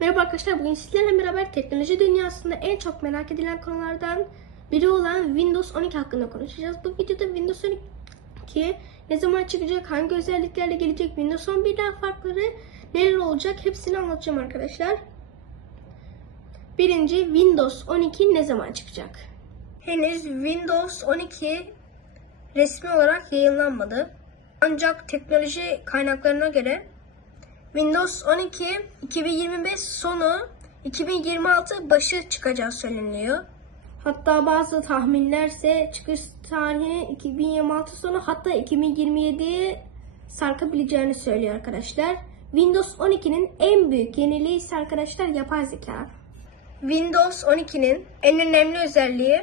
Merhaba arkadaşlar, bugün sizlerle beraber teknoloji dünyasında en çok merak edilen konulardan biri olan Windows 12 hakkında konuşacağız. Bu videoda Windows 12 ne zaman çıkacak, hangi özelliklerle gelecek, Windows 11'den farkları neler olacak hepsini anlatacağım arkadaşlar. Birinci, Windows 12 ne zaman çıkacak? Henüz Windows 12 resmi olarak yayınlanmadı. Ancak teknoloji kaynaklarına göre Windows 12 2025 sonu 2026 başı çıkacağı söyleniyor. Hatta bazı tahminlerse çıkış tarihini 2026 sonu hatta 2027'ye sarkabileceğini söylüyor arkadaşlar. Windows 12'nin en büyük yeniliği ise arkadaşlar yapay zeka. Windows 12'nin en önemli özelliği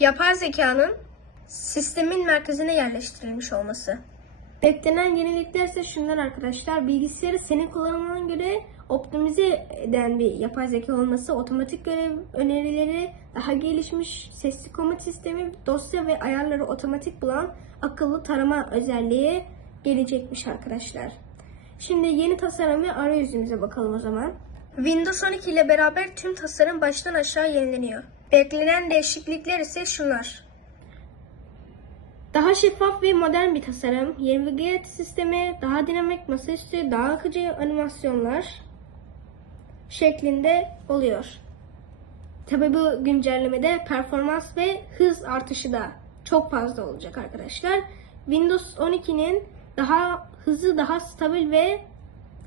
yapay zekanın sistemin merkezine yerleştirilmiş olması. Beklenen yenilikler ise şunlar arkadaşlar. Bilgisayarı senin kullanımına göre optimize eden bir yapay zeka olması, otomatik görev önerileri, daha gelişmiş sesli komut sistemi, dosya ve ayarları otomatik bulan akıllı tarama özelliği gelecekmiş arkadaşlar. Şimdi yeni tasarım ve arayüzümüze bakalım o zaman. Windows 12 ile beraber tüm tasarım baştan aşağı yenileniyor. Beklenen değişiklikler ise şunlar. Daha şeffaf ve modern bir tasarım, yeni bir GUI sistemi, daha dinamik masaüstü, daha akıcı animasyonlar şeklinde oluyor. Tabi bu güncellemede performans ve hız artışı da çok fazla olacak arkadaşlar. Windows 12'nin daha hızlı, daha stabil ve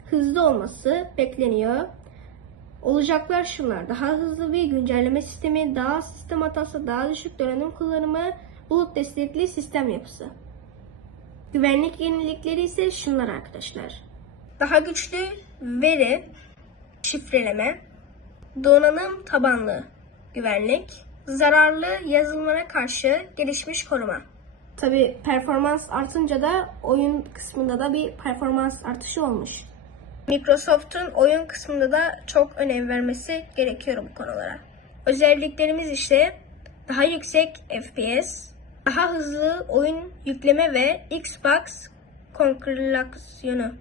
hızlı olması bekleniyor. Olacaklar şunlar. Daha hızlı bir güncelleme sistemi, daha sistem hatası, daha düşük donanım kullanımı, bulut destekli sistem yapısı. Güvenlik yenilikleri ise şunlar arkadaşlar. Daha güçlü veri, şifreleme, donanım tabanlı güvenlik, zararlı yazılımlara karşı gelişmiş koruma. Tabi performans artınca da oyun kısmında da bir performans artışı olmuş. Microsoft'un oyun kısmında da çok önem vermesi gerekiyor bu konulara. Özelliklerimiz işte daha yüksek FPS, daha hızlı oyun yükleme ve Xbox konkrelasyonu.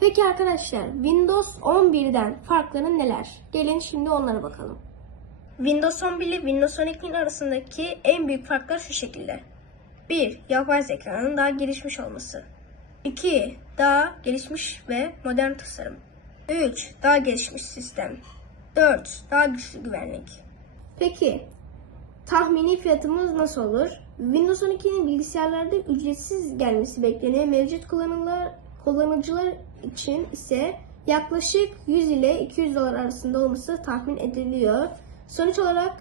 Peki arkadaşlar Windows 11'den farkları neler? Gelin şimdi onlara bakalım. Windows 11 ile Windows 12'nin arasındaki en büyük farklar şu şekilde. 1. Yapay zekanın daha gelişmiş olması. 2. Daha gelişmiş ve modern tasarım. 3. Daha gelişmiş sistem. 4. Daha güçlü güvenlik. Peki tahmini fiyatımız nasıl olur? Windows 12'nin bilgisayarlarda ücretsiz gelmesi bekleniyor. Mevcut kullanıcılar, kullanıcılar için ise yaklaşık 100 ile 200 dolar arasında olması tahmin ediliyor. Sonuç olarak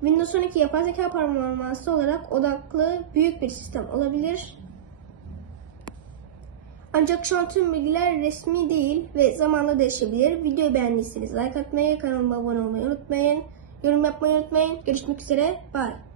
Windows 12 yapay zeka performansı olarak odaklı büyük bir sistem olabilir. Ancak şu an tüm bilgiler resmi değil ve zamanla değişebilir. Videoyu beğendiyseniz like atmayı, kanalıma abone olmayı unutmayın. Yorum yapmayı unutmayın. Görüşmek üzere. Bye.